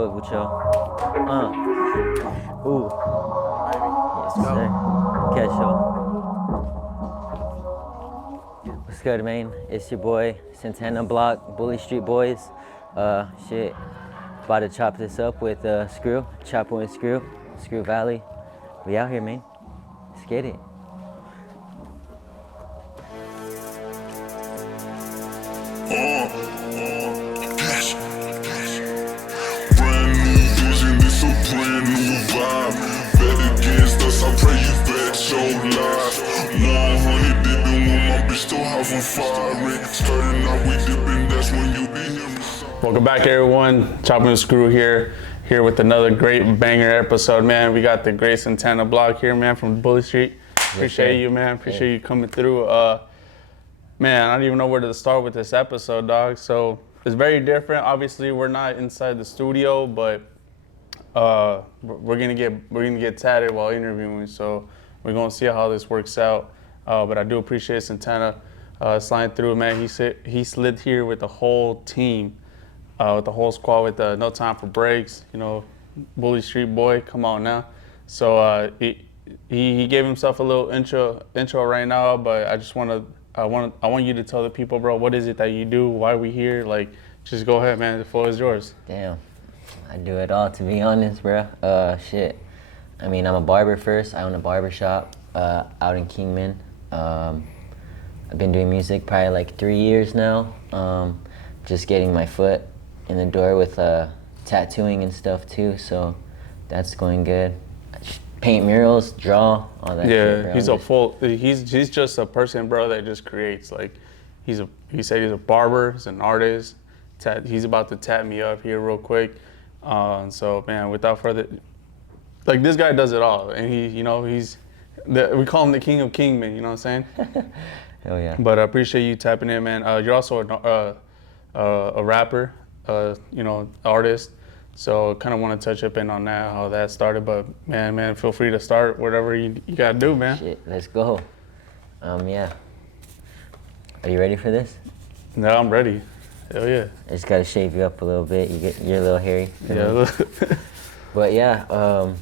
fuck with y'all. Ooh. Yes, sir. Catch y'all. What's good, man? It's your boy, Santana Block, Bully Street Boys. Shit. About to chop this up with Screw. Choppin with Screw. Screw Valley. We out here, man. Let's get it. Brand new vision, it's a brand new vibe. Bet against us, I pray you bet your life. 100 dipping when my bitch still having fire. Starting out we dipping, that's when you be here. Welcome back, everyone. Choppin and Screw here with another great banger episode, man. We got the great Santana Block here, man, from Bully Street. Appreciate you, man. Appreciate you coming through. Man, I don't even know where to start with this episode, dog. So it's very different. Obviously, we're not inside the studio, but we're gonna get tatted while interviewing. So we're gonna see how this works out. But I do appreciate Santana sliding through, man. He slid here with the whole team, with the whole squad, with no time for breaks. You know, Bully Street boy, come on now. So he gave himself a little intro right now, but I want you to tell the people, bro, what is it that you do? Why we here? Like, just go ahead, man. The floor is yours. Damn. I do it all, to be honest, bro. Shit. I mean, I'm a barber first. I own a barber shop out in Kingman. I've been doing music probably like 3 years now. Just getting my foot in the door with tattooing and stuff too, so that's going good. Paint murals, draw, all that shit, bro. He's just a person, bro, that just creates. Like, he said he's a barber, he's an artist. He's about to tat me up here real quick. So, man, without further, like, this guy does it all, and we call him the king of Kingman. You know what I'm saying? Hell yeah. But I appreciate you tapping in, man. You're also a rapper, artist. So kind of want to touch up in on that, how that started. But man, feel free to start whatever you gotta do, man. Shit, let's go. Yeah. Are you ready for this? No, I'm ready. Hell yeah. I just gotta shave you up a little bit. You're a little hairy. Yeah. But yeah, no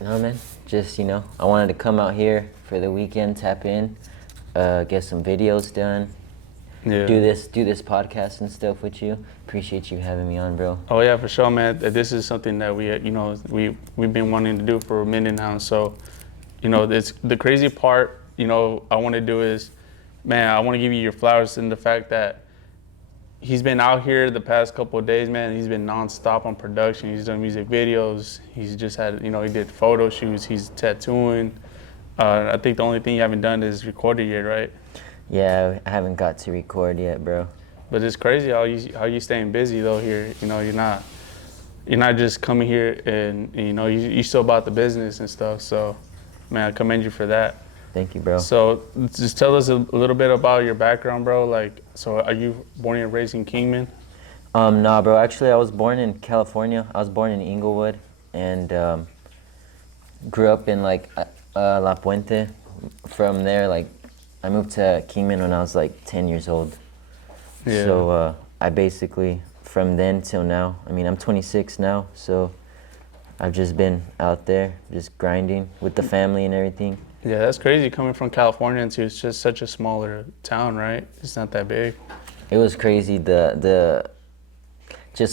man. Just I wanted to come out here for the weekend, tap in, get some videos done. Yeah. Do this podcast and stuff with you. Appreciate you having me on, bro. Oh yeah, for sure, man. This is something that we've been wanting to do for a minute now. So, it's the crazy part. I want to do is, man, I want to give you your flowers in the fact that he's been out here the past couple of days, man. He's been nonstop on production. He's done music videos. He's just had, he did photo shoots. He's tattooing. I think the only thing you haven't done is recorded yet, right? Yeah, I haven't got to record yet, bro. But it's crazy how you staying busy though here. You're not just coming here and you still about the business and stuff. So, man, I commend you for that. Thank you, bro. So just tell us a little bit about your background, bro. Like, so are you born and raised in Kingman? Nah, bro. Actually, I was born in California. I was born in Inglewood and grew up in La Puente. From there, I moved to Kingman when I was 10 years old. Yeah. So I basically, from then till now, I mean, I'm 26 now, so I've just been out there, just grinding with the family and everything. Yeah, that's crazy coming from California into it's just such a smaller town, right? It's not that big. It was crazy, just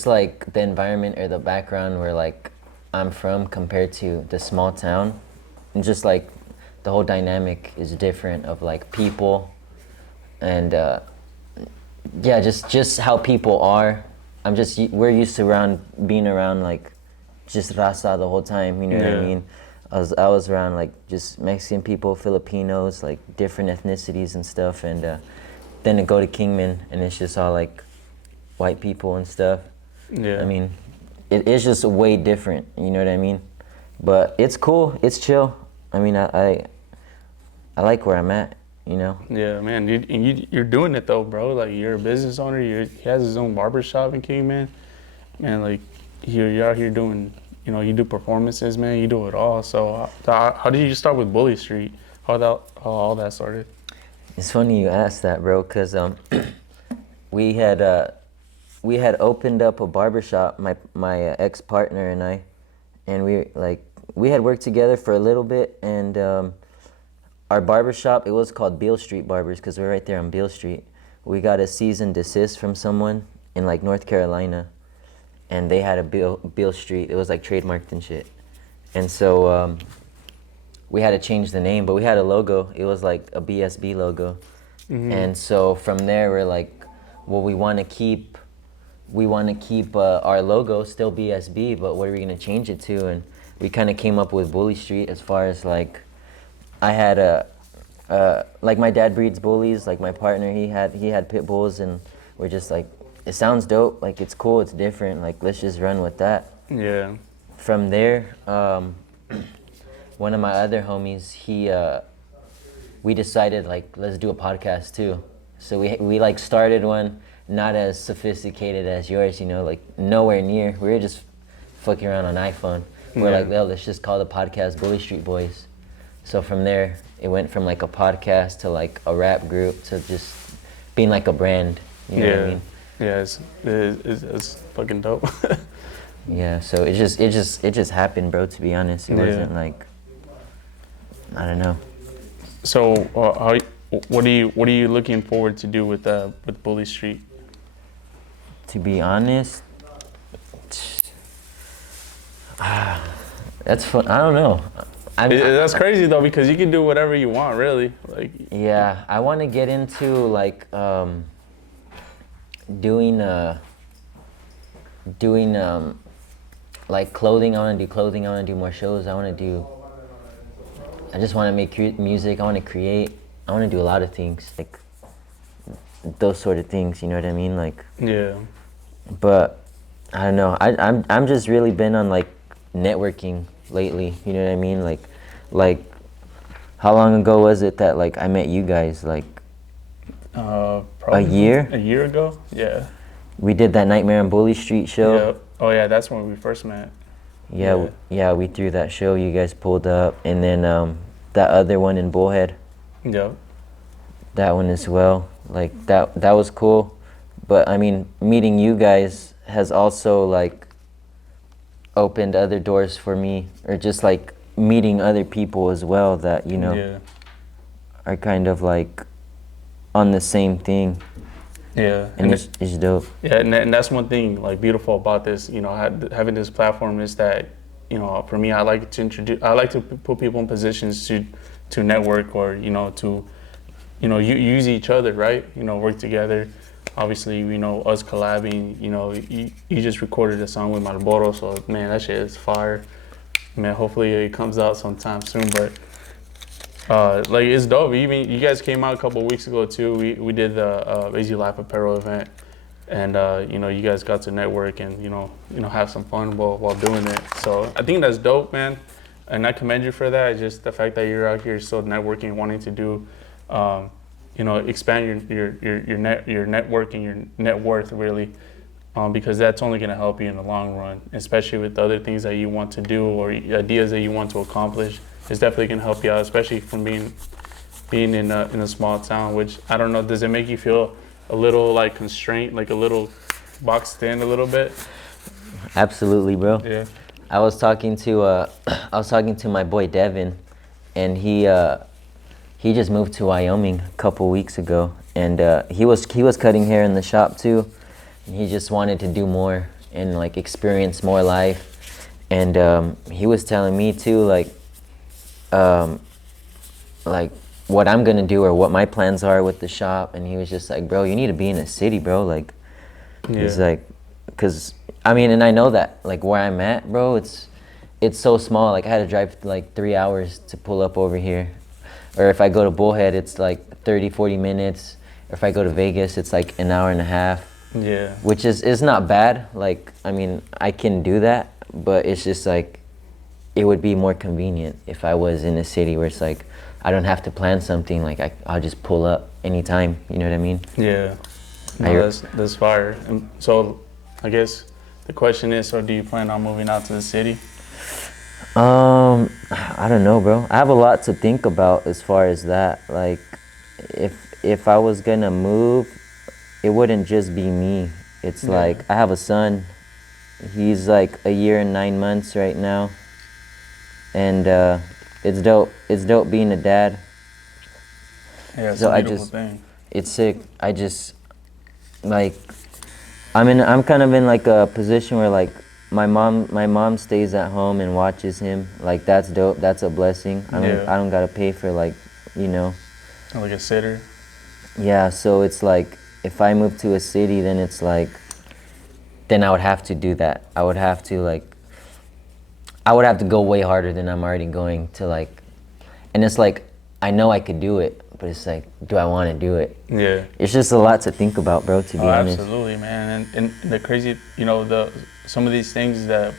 the environment or the background where I'm from compared to the small town, and just the whole dynamic is different of people and just how people are. We're used to being around just raza the whole time, you know what I mean? I was around just Mexican people, Filipinos, different ethnicities and stuff, and then to go to Kingman and it's just all white people and stuff. Yeah. I mean, it's just way different, you know what I mean? But it's cool, it's chill. I mean, I like where I'm at, Yeah, man. You're doing it though, bro. You're a business owner. He has his own barber shop in Kingman. Man, you're out here doing, you do performances, man. You do it all. So how did you start with Bully Street? How all that started? It's funny you asked that, bro, because we we had opened up a barbershop, my ex-partner and I, and we had worked together for a little bit, and our barbershop, it was called Bully Street Barbers because we're right there on Bully Street. We got a cease and desist from someone in like North Carolina, and they had a Bully Street. It was like trademarked and shit. And so we had to change the name, but we had a logo. It was like a BSB logo. And so from there, we're like, well, we want to keep our logo still BSB, but what are we gonna change it to? And we kind of came up with Bully Street as far as like, I had like my dad breeds bullies. Like my partner, he had pit bulls, and we're just like, it sounds dope. Like it's cool, it's different. Like let's just run with that. Yeah. From there, one of my other homies, we decided like let's do a podcast too. So we like started one, not as sophisticated as yours, you know, like nowhere near. We were just fucking around on iPhone. We're like, well, let's just call the podcast Bully Street Boys. So from there, it went from like a podcast to like a rap group to just being like a brand. You know what I mean? Yeah, it's fucking dope. Yeah, so it just happened, bro. To be honest, it wasn't like, I don't know. So what are you looking forward to do with Bully Street? To be honest, that's fun. I don't know. That's crazy though, because you can do whatever you want, really. Like. Yeah, I want to get into like doing like clothing. I want to do clothing. I want to do more shows. I just want to make music. I want to create. I want to do a lot of things, like those sort of things. You know what I mean? Like. Yeah. But I don't know. I'm just really been on like networking lately. You know what I mean? Like how long ago was it that like I met you guys? Like probably a year? A year ago? Yeah. We did that Nightmare on Bully Street show. Yeah. Oh yeah, that's when we first met. Yeah, we threw that show. You guys pulled up, and then that other one in Bullhead. Yep. That one as well. Like that was cool. But I mean, meeting you guys has also like opened other doors for me, or just like meeting other people as well that, you know, are kind of like on the same thing. Yeah. And it's dope. Yeah, and that's one thing like beautiful about this, you know, having this platform is that, you know, for me, I like to put people in positions to network, or, you know, to, you know, use each other, right? You know, work together. Obviously, you know, us collabing, you know, you just recorded a song with Marlboro, so man, that shit is fire. Man, hopefully it comes out sometime soon, but like it's dope. Even you guys came out a couple of weeks ago too. We did the Easy Life Apparel event, and you know, you guys got to network and you know have some fun while doing it. So I think that's dope, man, and I commend you for that. Just the fact that you're out here still networking, wanting to do, you know, expand your networking, your net worth really, because that's only going to help you in the long run, especially with the other things that you want to do or ideas that you want to accomplish. It's definitely going to help you out, especially from being in a small town, which I don't know, does it make you feel a little like constrained, like a little boxed in a little bit? Absolutely, bro. Yeah. I was talking to my boy Devin, and he just moved to Wyoming a couple weeks ago, and he was cutting hair in the shop too, and he just wanted to do more and like experience more life, and he was telling me too, like what I'm gonna do or what my plans are with the shop, and he was just like, bro, you need to be in a city, bro. Like, he's like, cause I mean, and I know that like where I'm at, bro, it's so small. Like I had to drive like 3 hours to pull up over here. Or if I go to Bullhead, it's like 30-40 minutes. Or if I go to Vegas, it's like an hour and a half. Yeah. Which is not bad. Like, I mean, I can do that, but it's just like, it would be more convenient if I was in a city where it's like, I don't have to plan something. Like, I'll just pull up anytime. You know what I mean? Yeah. No, that's fire. And so, I guess the question is, so do you plan on moving out to the city? I don't know, bro. I have a lot to think about as far as that. Like, if I was gonna move, it wouldn't just be me. It's Yeah. like I have a son. He's like a year and 9 months right now, and it's dope. It's dope being a dad. Yeah, it's So a I beautiful just, thing. it's sick. I just like I'm kind of in like a position where like my mom stays at home and watches him. Like that's dope. That's a blessing. Yeah. I don't gotta pay for like, you know. Like a sitter. Yeah, so it's like if I move to a city, then it's like, then I would have to do that. I would have to go way harder than I'm already going to like, and it's like I know I could do it, but it's like, do I want to do it? Yeah. It's just a lot to think about, bro. To be Oh, honest. absolutely, man. And the crazy, some of these things the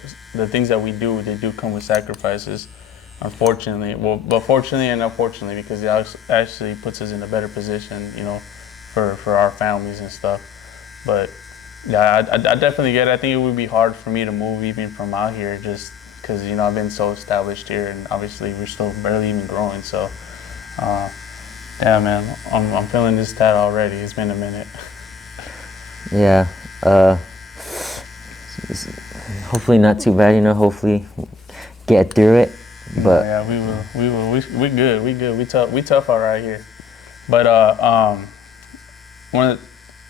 things that we do, they do come with sacrifices. Unfortunately, but fortunately and unfortunately, because it actually puts us in a better position, for our families and stuff. But yeah, I definitely get it. I think it would be hard for me to move even from out here, just because I've been so established here, and obviously we're still barely even growing. So, yeah, man, I'm feeling this tat already. It's been a minute. Yeah. Hopefully not too bad. Hopefully get through it. But yeah, we good. We tough all right here. But I want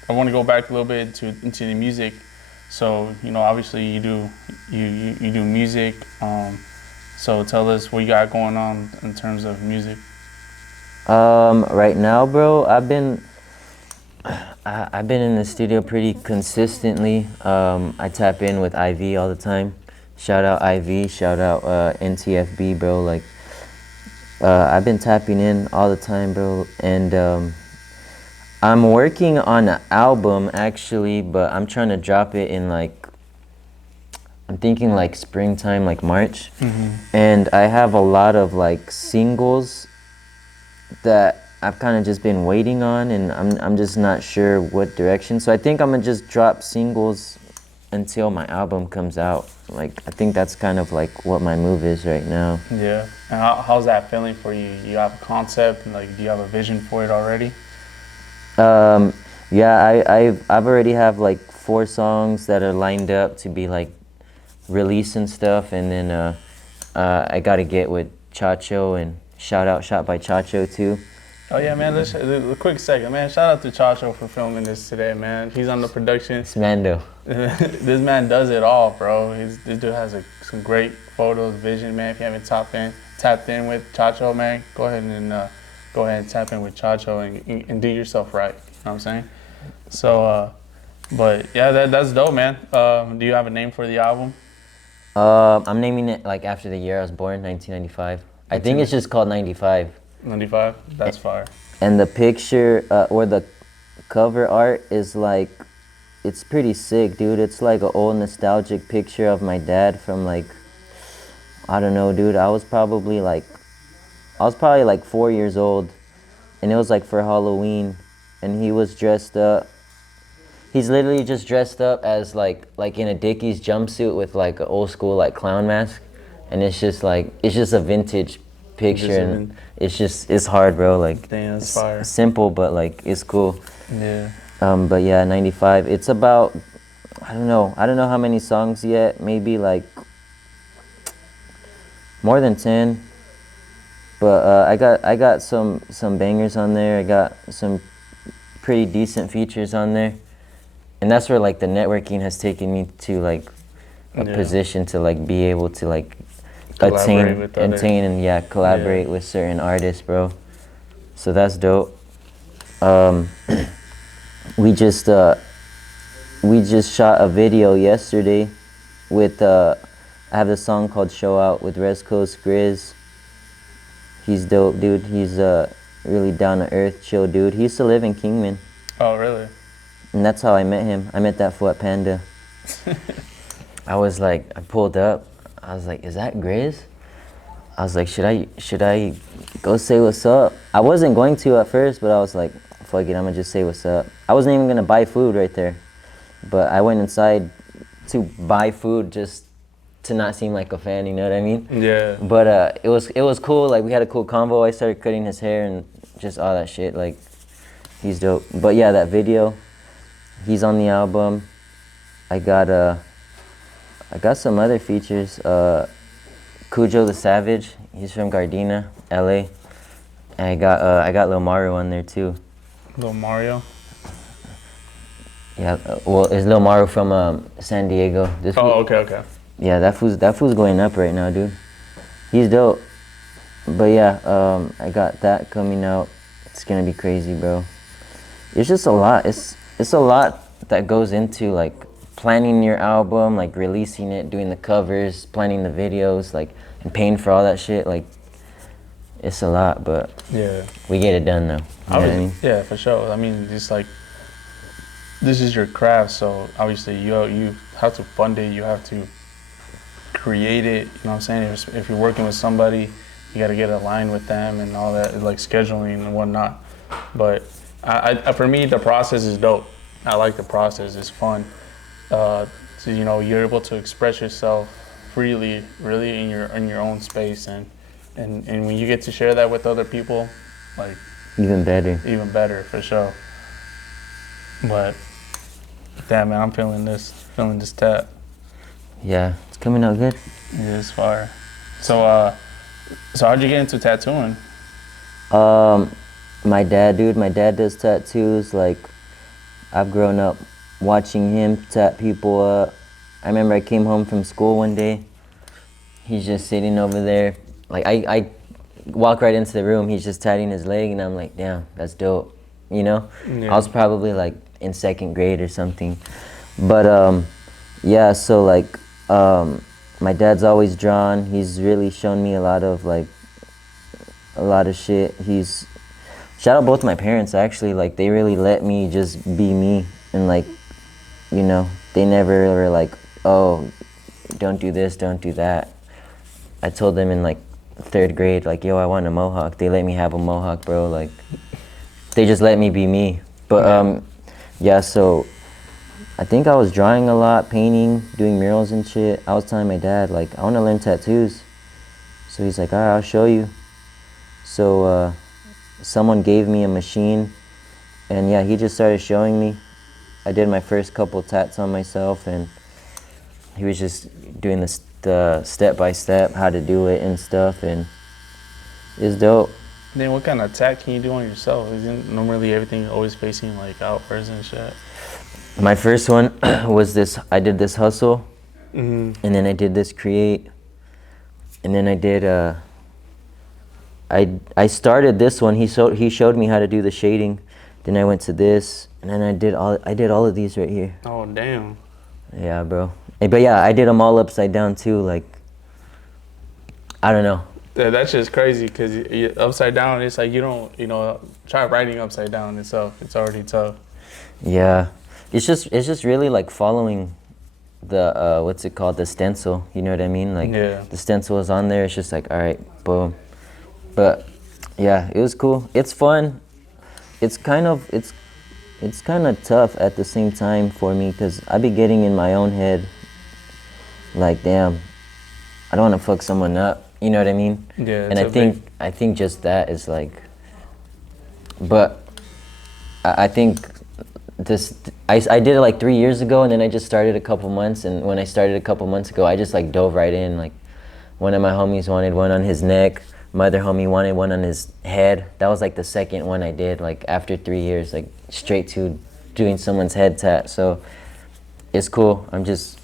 to go back a little bit into the music. So obviously you do music. So tell us what you got going on in terms of music. right now, bro, I've been in the studio pretty consistently. I tap in with IV all the time. Shout out IV, shout out NTFB, bro. Like, I've been tapping in all the time, bro. And I'm working on an album actually, but I'm trying to drop it in like, I'm thinking like springtime, like March. And I have a lot of like singles that I've kind of just been waiting on, and I'm just not sure what direction. So I think I'm gonna just drop singles until my album comes out. Like, I think that's kind of like what my move is right now. Yeah. And how's that feeling for you? You have a concept, and like, do you have a vision for it already? Yeah, I've already have like 4 songs that are lined up to be like released and stuff, and then I gotta get with Chacho, and shout out Shot by Chacho too. Oh yeah, man. Let's a quick second, man. Shout out to Chacho for filming this today, man. He's on the production. It's Mando. This man does it all, bro. This dude has some great photos, vision, man. If you haven't tapped in with Chacho, man, go ahead and tap in with Chacho and do yourself right. You know what I'm saying? So, but yeah, that's dope, man. Do you have a name for the album? I'm naming it like after the year I was born, 1995. I think it's just called 95. 95? That's fire. And the picture or the cover art is like, it's pretty sick, dude. It's like an old nostalgic picture of my dad from like, I don't know, dude. I was probably like 4 years old, and it was like for Halloween, and he was dressed up. He's literally just dressed up as like in a Dickies jumpsuit with like an old school like clown mask, and it's just a vintage picture, and it's hard, bro. Like, damn, that's fire. Simple, but like it's cool. Yeah. But yeah, 95. It's about, I don't know how many songs yet. Maybe like more than 10. But I got some bangers on there. I got some pretty decent features on there, and that's where like the networking has taken me to like a position to like be able to like attain and collaborate with certain artists, bro. So that's dope. We just shot a video yesterday with I have this song called Show Out with West Coast Grizz. He's dope, dude. He's really down to earth, chill dude. He used to live in Kingman. Oh, really? And that's how I met him. I met that fool at Panda. I pulled up. I was like, is that Grizz? I was like, should I go say what's up? I wasn't going to at first, but I was like, fuck it, I'm gonna just say what's up. I wasn't even gonna buy food right there, but I went inside to buy food just to not seem like a fan, you know what I mean? Yeah. But it was cool. Like, we had a cool convo. I started cutting his hair and just all that shit. Like, he's dope. But yeah, that video, he's on the album. I got some other features. Cujo the Savage, he's from Gardena, LA. And I got Lil Mario on there too. Little Mario. Yeah, well, it's Lil Mario from San Diego. Oh, okay. Yeah, that fool's going up right now, dude. He's dope. But yeah, I got that coming out. It's gonna be crazy, bro. It's just a lot. It's a lot that goes into like planning your album, like releasing it, doing the covers, planning the videos, like and paying for all that shit. Like it's a lot, but Yeah. we get it done though. You know what I mean? Yeah, for sure. I mean, it's like this is your craft, so obviously you have to fund it. You have to create it. You know what I'm saying? If you're working with somebody, you got to get aligned with them and all that, like scheduling and whatnot. But for me, the process is dope. I like the process. It's fun. So you're able to express yourself freely, really in your own space, and when you get to share that with other people, like Even better. even better for sure. But damn, man, I'm feeling this tap. Yeah, it's coming out good. Yeah, it's fire. So how'd you get into tattooing? My dad does tattoos. Like, I've grown up watching him tat people up. I remember I came home from school one day. He's just sitting over there. Like, I walk right into the room. He's just tatting his leg, and I'm like, damn, that's dope. You know? Yeah. I was probably like in second grade or something. But yeah, so like my dad's always drawn. He's really shown me a lot of shit. Shout out both my parents actually. Like, they really let me just be me, and like, you know, they never were like, oh, don't do this, don't do that. I told them in like third grade, like, yo, I want a mohawk. They let me have a mohawk, bro. Like, they just let me be me. But yeah, so I think I was drawing a lot, painting, doing murals and shit. I was telling my dad, like, I want to learn tattoos. So he's like, all right, I'll show you. So someone gave me a machine, and yeah, he just started showing me. I did my first couple tats on myself, and he was just doing the step-by-step, how to do it and stuff, and it's dope. Then what kind of tat can you do on yourself? Isn't normally everything always facing like outwards and shit? My first one was this. I did this hustle, Mm-hmm. and then I did this create, and then I did I started this one. He showed me how to do the shading. Then I went to this, and then I did all of these right here. Oh damn. Yeah, bro. But yeah, I did them all upside down too. Like, I don't know. Yeah, that's just crazy because upside down, it's like you don't, try writing upside down itself. It's already tough. Yeah, it's just really like following the what's it called, the stencil. You know what I mean? Like, Yeah. the stencil is on there. It's just like, all right, boom. But yeah, it was cool. It's fun. It's kind of tough at the same time for me, because I be getting in my own head like, damn, I don't want to fuck someone up. You know what I mean? Yeah. And I think just that is like, but I think I did it like 3 years ago, and then I just started a couple months, and when I started a couple months ago, I just like dove right in. Like, one of my homies wanted one on his neck, my other homie wanted one on his head. That was like the second one I did, like after 3 years, like straight to doing someone's head tat. So it's cool. I just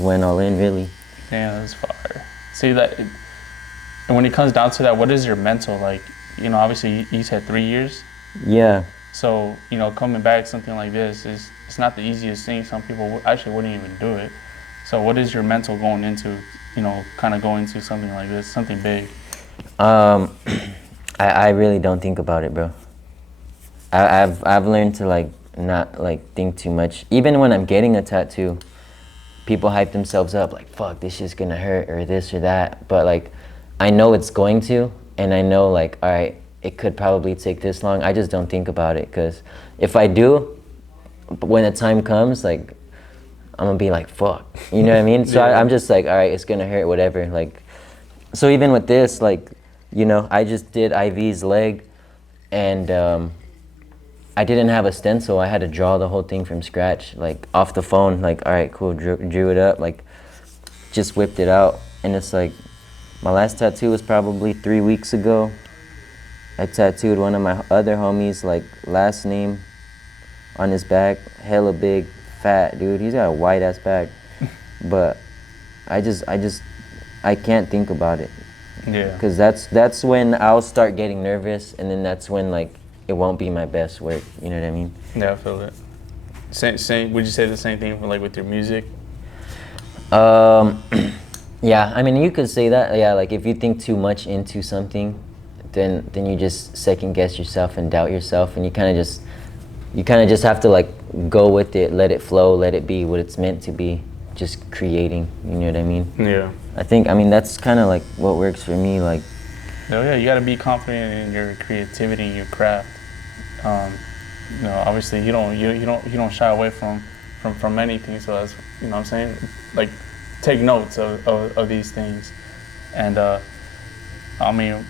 went all in, really. Yeah, that's fire. See that, and when it comes down to that, what is your mental like? Obviously you said 3 years. Yeah. So coming back something like this it's not the easiest thing. Some people actually wouldn't even do it. So what is your mental going into kind of going into something like this, something big? I really don't think about it, bro. I've learned to like not like think too much. Even when I'm getting a tattoo, people hype themselves up like, fuck, this shit's gonna hurt or this or that. But like, I know it's going to, and I know like, all right, it could probably take this long. I just don't think about it, because if I do, when the time comes, like, I'm gonna be like, fuck, you know what I mean? So Yeah. I'm just like, all right, it's gonna hurt, whatever. Like, so even with this, like, I just did IV's leg, and I didn't have a stencil. I had to draw the whole thing from scratch, like off the phone. Like, all right, cool, drew it up, like just whipped it out. And it's like, my last tattoo was probably 3 weeks ago. I tattooed one of my other homies, like last name on his back, hella big, fat dude. He's got a white ass back, but I can't think about it. Yeah. Because that's when I'll start getting nervous, and then that's when like it won't be my best work. You know what I mean? Yeah, I feel it. Same. Would you say the same thing for like with your music? Yeah, I mean, you could say that. Yeah, like if you think too much into something, then you just second guess yourself and doubt yourself, and you kind of just have to like go with it, let it flow, let it be what it's meant to be, just creating. You know what I mean? Yeah. I mean that's kind of like what works for me. Like, No, yeah, you got to be confident in your creativity, your craft. You know, obviously you don't shy away from anything. So that's, you know what I'm saying, like take notes of these things, and I mean,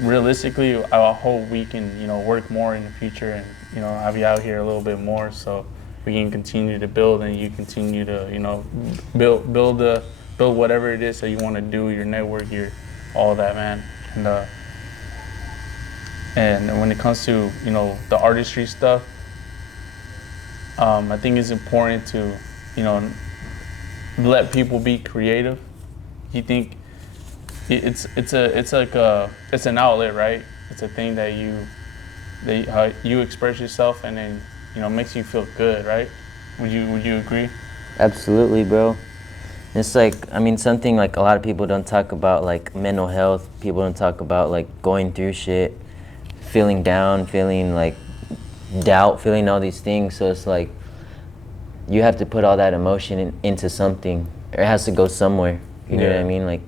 realistically, I hope we can, you know, work more in the future, and you know, have you out here a little bit more, so we can continue to build, and you continue to, you know, build whatever it is that you want to do, your network, your all that, man. And when it comes to, you know, the artistry stuff, I think it's important to, you know, let people be creative. You think it's an outlet, right? It's a thing that you express yourself, and then, you know, makes you feel good, right? Would you agree? absolutely, bro. It's like, I mean, something like a lot of people don't talk about, like mental health. People don't talk about like going through shit, feeling down, feeling like doubt, feeling all these things. So it's like you have to put all that emotion into something, or it has to go somewhere. You know what I mean? Like,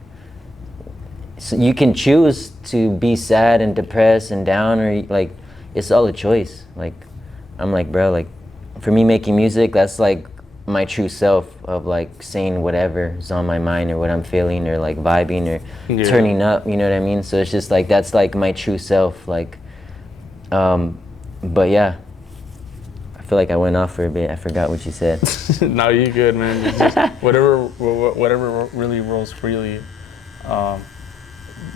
so you can choose to be sad and depressed and down, or like it's all a choice. Like, I'm like, bro, like for me making music, that's like my true self of like saying whatever's on my mind or what I'm feeling, or like vibing or turning up, you know what I mean? So it's just like, that's like my true self. Like, but yeah, I feel like I went off for a bit. I forgot what you said. No, you good, man. It's just whatever really rolls freely.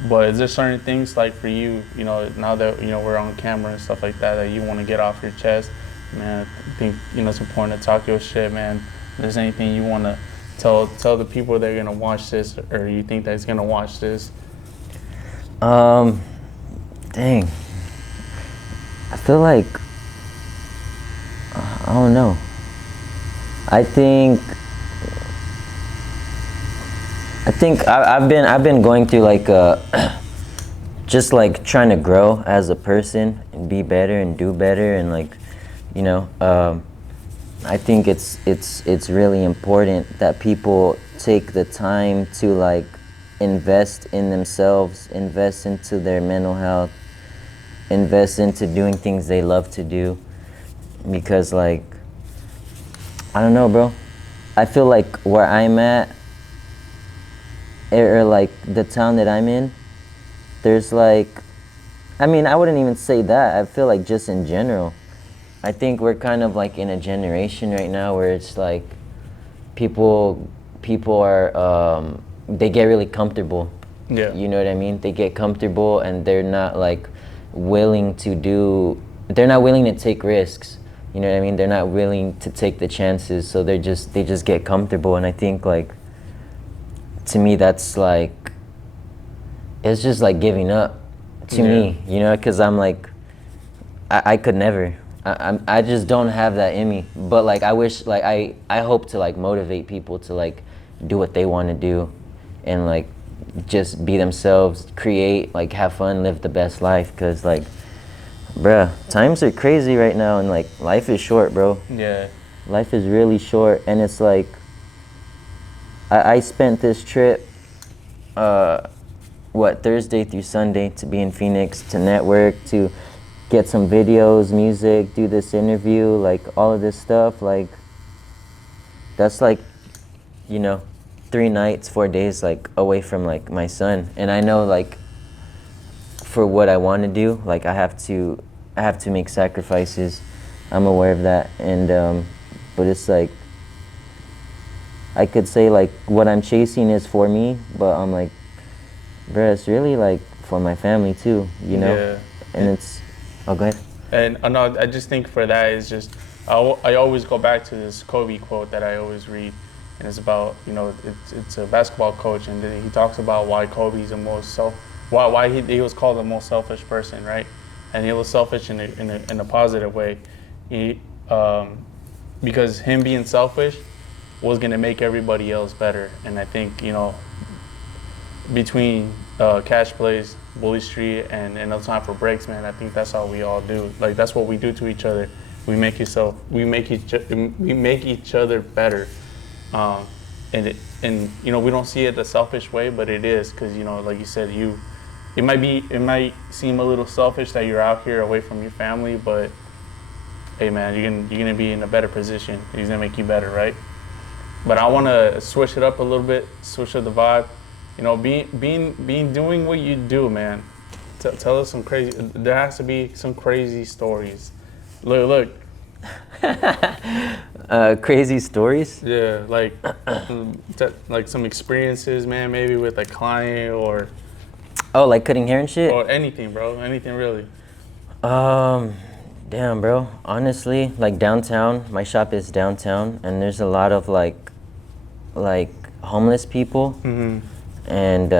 But is there certain things, like for you, you know, now that, you know, we're on camera and stuff like that, that you want to get off your chest? Man, I think, you know, it's important to talk your shit, man. If there's anything you want to tell the people that are going to watch this, or you think that's going to watch this? Dang. I feel like, I don't know. I think I've been going through like just like trying to grow as a person and be better and do better, and like, you know, I think it's really important that people take the time to like invest in themselves, invest into their mental health, invest into doing things they love to do, because like, I don't know, bro. I feel like where I'm at, or like the town that I'm in, there's like, I mean, I wouldn't even say that. I feel like just in general, I think we're kind of like in a generation right now where it's like people are, they get really comfortable. Yeah. You know what I mean? They get comfortable, and they're not like willing to take risks. You know what I mean? They're not willing to take the chances, so they just get comfortable. And I think like, to me, that's like, it's just like giving up to me, you know, because I'm like, I could never. I just don't have that in me. But like, I wish, like, I hope to like motivate people to like do what they want to do, and like just be themselves, create, like have fun, live the best life. Because like, bruh, times are crazy right now, and like life is short, bro. Yeah. Life is really short, and it's like, I spent this trip, Thursday through Sunday, to be in Phoenix, to network, to get some videos, music, do this interview, like all of this stuff. Like, that's like, you know, 3 nights, 4 days, like away from like my son. And I know like for what I want to do, like I have to make sacrifices. I'm aware of that, and but it's like I could say like what I'm chasing is for me, but I'm like, bruh, it's really like for my family too, you know? Yeah. And it's, oh, go ahead. And no, I just think for that is just I always go back to this Kobe quote that I always read, and it's about it's a basketball coach, and then he talks about why Kobe's the most why he was called the most selfish person, right? And he was selfish in a positive way. He because him being selfish was gonna make everybody else better, and I think between Cash Plays, Bully Street, and No Time for Breaks, man, I think that's how we all do. Like that's what we do to each other. We make each other better, and we don't see it the selfish way, but it is because like you said, it might seem a little selfish that you're out here away from your family, but hey, man, you're gonna be in a better position. He's gonna make you better, right? But I want to switch it up a little bit, switch up the vibe. Doing what you do, man. Tell us some crazy. There has to be some crazy stories. Look. Crazy stories? Yeah, like some experiences, man. Maybe with a client or. Oh, like cutting hair and shit? Or anything, bro. Anything really. Damn, bro. Honestly, like downtown, my shop is downtown, and there's a lot of like homeless people. Mm-hmm. And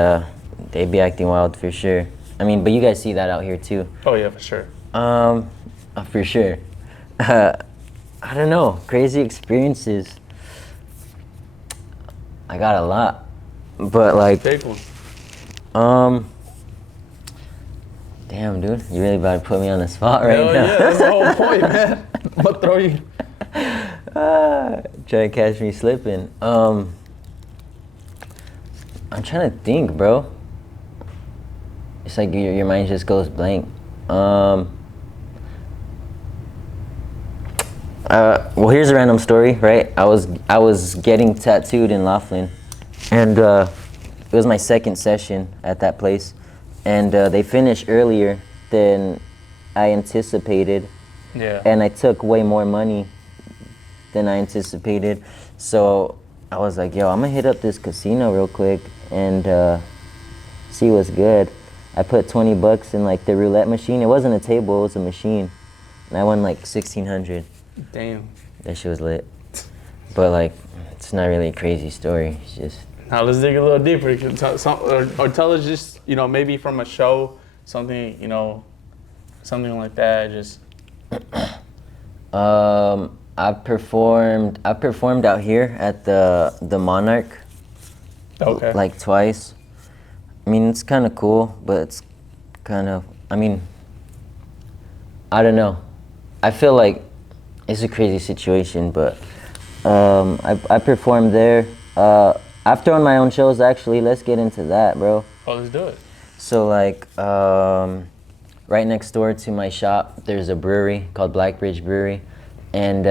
they be acting wild for sure. I mean, but you guys see that out here too. Oh yeah, for sure. For sure. I don't know, crazy experiences. I got a lot, but like. Take one. Damn, dude, you really about to put me on the spot right now. Yeah, that's the whole point, man. I'm gonna throw you. Try to catch me slipping. I'm trying to think, bro. It's like your mind just goes blank. Well, here's a random story, right? I was getting tattooed in Laughlin, and it was my second session at that place, and they finished earlier than I anticipated. Yeah. And I took way more money than I anticipated, so I was like, yo, I'm gonna hit up this casino real quick and see what's good. I put $20 in like the roulette machine. It wasn't a table, it was a machine. And I won like 1,600. Damn. That shit was lit. But like, it's not really a crazy story. It's just. Now let's dig a little deeper. Or tell us just, maybe from a show, something, something like that, just. I performed out here at the Monarch. Okay. Like twice. I mean, it's kind of cool, but it's kind of, I don't know. I feel like it's a crazy situation, but I performed there. I've thrown my own shows, actually. Let's get into that, bro. Oh, let's do it. So like, right next door to my shop, there's a brewery called Blackbridge Brewery, and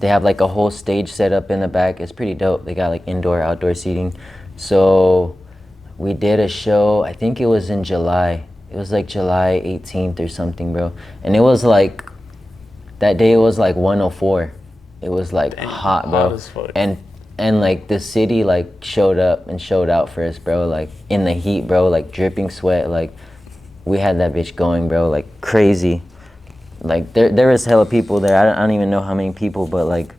they have like a whole stage set up in the back. It's pretty dope. They got like indoor, outdoor seating. So we did a show, I think it was in July. It was like July 18th or something, bro. And it was like, that day it was like 104. It was like hot, bro. Hot as fuck. And like the city like showed up and showed out for us, bro. Like in the heat, bro, like dripping sweat. Like we had that bitch going, bro, like crazy. Like there was hella people there. I don't even know how many people, but like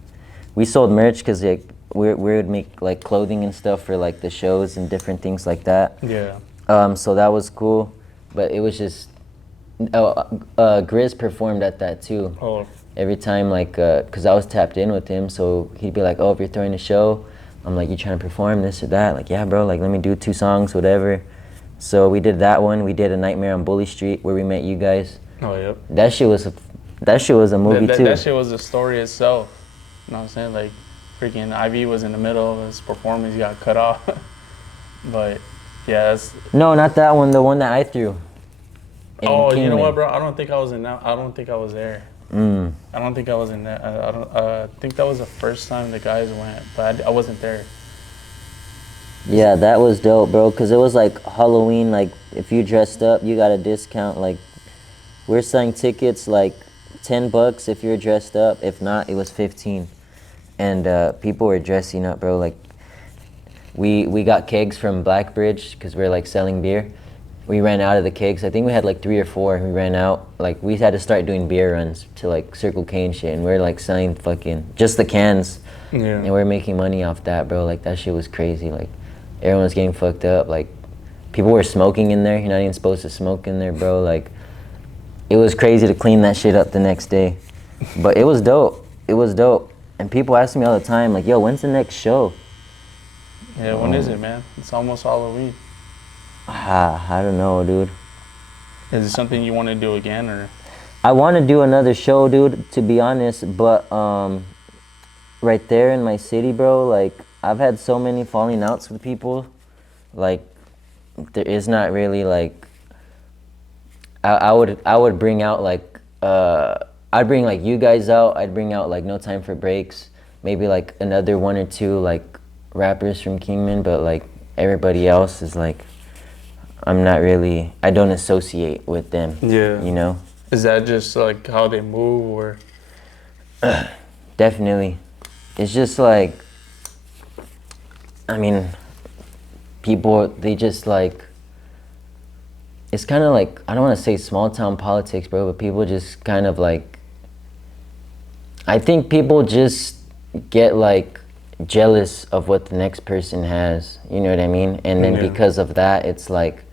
we sold merch because like we would make like clothing and stuff for like the shows and different things like that. Yeah. So that was cool, but it was just Grizz performed at that too. Oh. Every time, like, cause I was tapped in with him, so he'd be like, "Oh, if you're throwing a show," I'm like, "You trying to perform this or that?" Like, "Yeah, bro. Like, let me do 2 songs, whatever." So we did that one. We did A Nightmare on Bully Street where we met you guys. Oh, yep. That shit was a movie too. That shit was a story itself. You know what I'm saying? Like, freaking Ivy was in the middle of his performance, he got cut off. But yeah, that's. No, not that one. The one that I threw. Oh, Kingman. You know what, bro? I don't think I was in that. I don't think I was there. I don't think I was in that. I think that was the first time the guys went, but I wasn't there. Yeah, that was dope, bro, because it was like Halloween. Like, if you dressed up, you got a discount. Like, we're selling tickets like $10 if you're dressed up. If not, it was 15. And people were dressing up, bro. Like, we got kegs from Blackbridge because we're like selling beer. We ran out of the kegs. I think we had like 3 or 4. We ran out. Like, we had to start doing beer runs to like Circle K and shit. And we're like selling fucking just the cans. Yeah. And we're making money off that, bro. Like, that shit was crazy. Like, everyone was getting fucked up. Like, people were smoking in there. You're not even supposed to smoke in there, bro. Like, it was crazy to clean that shit up the next day. But it was dope. It was dope. And people ask me all the time, like, yo, when's the next show? Yeah, when is it, man? It's almost Halloween. I don't know, dude. Is it something you want to do again, or? I want to do another show, dude, to be honest. But right there in my city, bro, like, I've had so many falling outs with people. Like, there is not really, like, I would bring out, like, I'd bring, like, you guys out. I'd bring out, like, No Time for Breaks. Maybe, like, another 1 or 2, like, rappers from Kingman. But, like, everybody else is, like, I'm not really, I don't associate with them. Yeah. You know? Is that just, like, how they move, or? Definitely. It's just, like, I mean, people, they just, like, it's kind of like, I don't want to say small town politics, bro, but people just kind of, like, I think people just get, like, jealous of what the next person has, you know what I mean? And then because of that, it's like,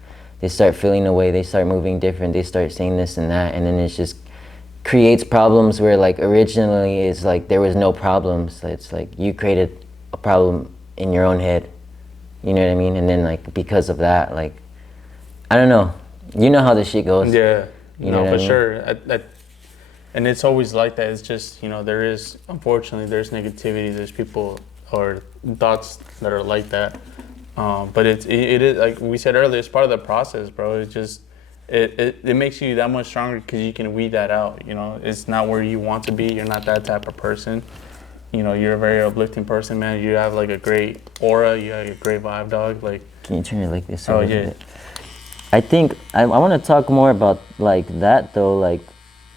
they start feeling away, they start moving different, they start saying this and that, and then it just creates problems where, like, originally it's like there was no problems. It's like you created a problem in your own head, you know what I mean? And then, like, because of that, like, I don't know, you know how this shit goes. Yeah, you know for what I mean? sure. And it's always like that. It's just, you know, there is, unfortunately, there's negativity. There's people or thoughts that are like that. But it is, like we said earlier, it's part of the process, bro. It's just, it makes you that much stronger because you can weed that out, you know. It's not where you want to be. You're not that type of person. You know, you're a very uplifting person, man. You have, like, a great aura. You have a great vibe, dog. Like, Can you turn it like this? Oh, yeah. Bit? I think, I want to talk more about, like, that, though. Like,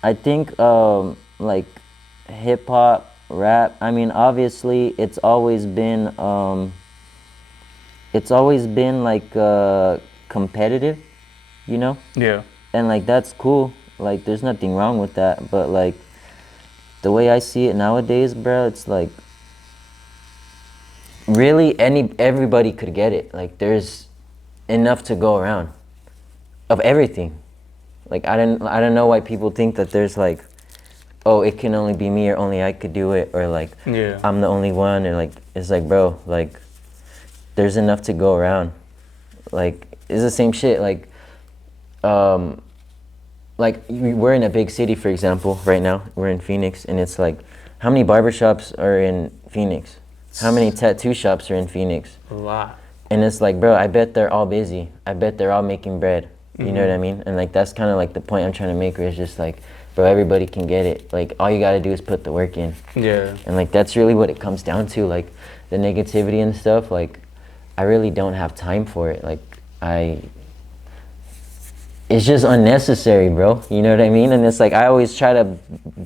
I think, like, hip-hop, rap, I mean, obviously, it's always been, like, competitive, you know? yeah. And, like, that's cool. Like, there's nothing wrong with that. But, like, the way I see it nowadays, bro, it's like, really, everybody could get it. Like, there's enough to go around of everything. Like, I don't know why people think that there's, like, oh, it can only be me, or only I could do it, or, like, Yeah. I'm the only one, or, like, it's like, bro, like, there's enough to go around. Like, it's the same shit. Like, we're in a big city, for example, right now. We're in Phoenix, and it's like, how many barbershops are in Phoenix? How many tattoo shops are in Phoenix? A lot. And it's like, bro, I bet they're all busy. I bet they're all making bread. You know what I mean? And, like, that's kind of, like, the point I'm trying to make, where it's just like, bro, everybody can get it. Like, all you got to do is put the work in. Yeah. And, like, that's really what it comes down to. Like, the negativity and stuff, like, I really don't have time for it. Like, it's just unnecessary, bro. You know what I mean? And it's like, I always try to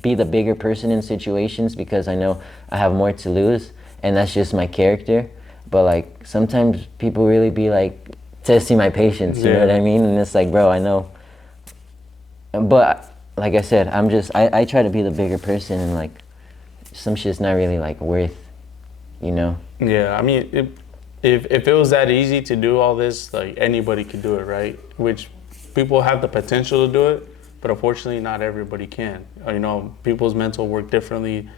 be the bigger person in situations because I know I have more to lose, and that's just my character. But, like, sometimes people really be, like, testing my patience, you know what I mean? And it's like, bro, I know. But, like I said, I try to be the bigger person, and, like, some shit's not really, like, worth, you know? Yeah, I mean, if it was that easy to do all this, like, anybody could do it, right? Which people have the potential to do it, but unfortunately not everybody can. You know, people's mental work differently.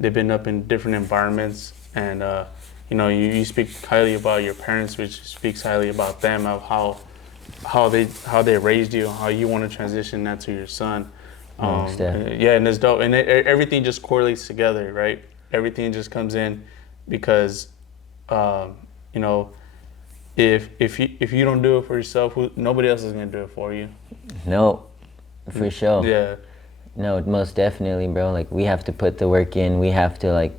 They've been up in different environments, and you know, you speak highly about your parents, which speaks highly about them, of how they raised you, how you want to transition that to your son. Yeah, and it's dope, and everything just correlates together, right? Everything just comes in because, you know, if you don't do it for yourself, nobody else is gonna do it for you. No, for sure. Yeah. No, most definitely, bro. Like, we have to put the work in. We have to, like,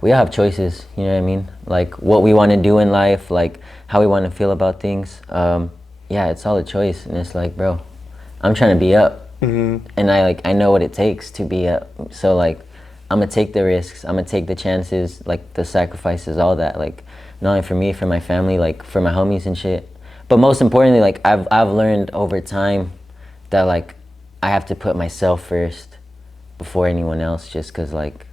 we all have choices, you know what I mean? Like, what we want to do in life, like, how we want to feel about things. Yeah, it's all a choice. And it's like, bro, I'm trying to be up. and I know what it takes to be up. So like, I'm gonna take the risks, I'm gonna take the chances, like the sacrifices, all that. Like, not only for me, for my family, like for my homies and shit. But most importantly, like I've learned over time that like I have to put myself first before anyone else, just cause like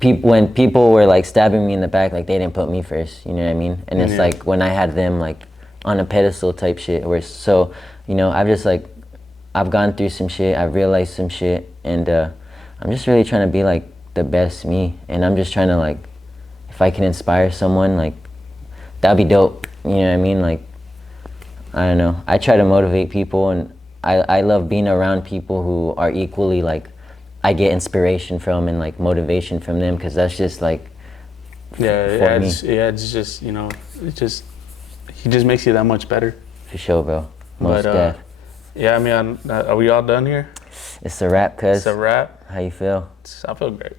when people were like stabbing me in the back, like they didn't put me first, you know what I mean? And it's like when I had them like on a pedestal type shit, where so, you know, I've gone through some shit, I've realized some shit, and I'm just really trying to be like the best me, and I'm just trying to like, if I can inspire someone, like that'd be dope, you know what I mean? Like, I don't know, I try to motivate people, and I love being around people who are equally like, I get inspiration from and like motivation from them, because that's just like, it's just, you know, he just makes you that much better. For sure, bro. Most def. Yeah, I mean, are we all done here? It's a wrap, cuz. It's a wrap. How you feel? I feel great.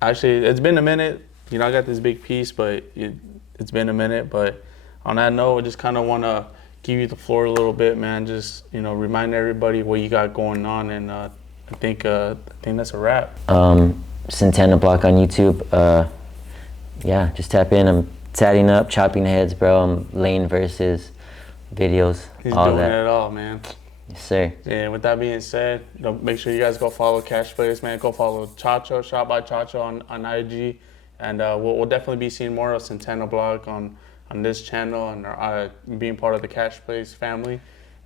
Actually, it's been a minute. You know, I got this big piece, but it's been a minute. But on that note, I just kind of want to give you the floor a little bit, man. Just, you know, remind everybody what you got going on, and I think that's a wrap. Santana Block on YouTube. Yeah, just tap in. I'm tatting up, chopping heads, bro. I'm laying verses, videos, He's all doing that. it all, man. Yes, sir. And with that being said, make sure you guys go follow Cash Plays, man. Go follow Chacho, Shot by Chacho on IG. And we'll definitely be seeing more of Santana Block on this channel, and being part of the Cash Plays family.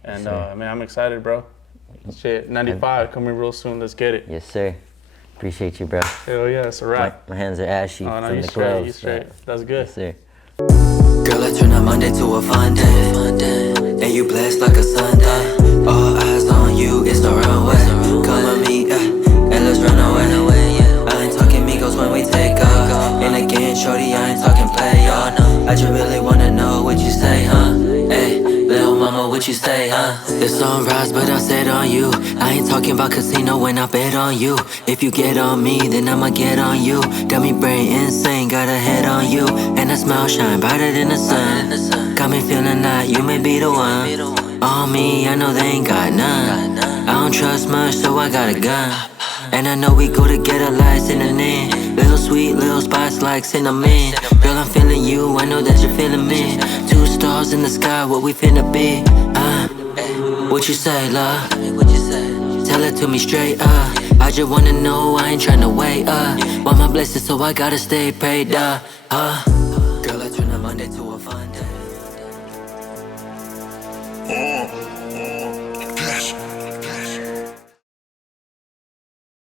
And man, I'm excited, bro. Shit, 95 coming real soon. Let's get it. Yes, sir. Appreciate you, bro. Hell yeah, it's a wrap. My hands are ashy Oh, no, from you the straight, gloves. you straight. That's good. Yes, sir. Girl, let's turn a Monday to a fun day. And you blessed like a Sunday. All eyes on you, it's the runway. Come with me, and let's run away. I ain't talking Migos when we take off. And again, shorty, I ain't talking play, y'all. I just really wanna know what you say, huh? Hey, little mama, what you say, huh? The sunrise, but I said on you. I ain't talking about casino when I bet on you. If you get on me, then I'ma get on you. Got me brain insane, got a head on you. And a smile shine brighter than the sun. Got me feeling that you may be the one. On me, I know they ain't got none. I don't trust much, so I got a gun. And I know we go together like cinnamon. Little sweet, little spots like cinnamon. Girl, I'm feeling you, I know that you're feeling me. Two stars in the sky, what we finna be. What you say, love? Tell it to me straight, I just wanna know, I ain't tryna wait, Want my blessings, so I gotta stay prayed,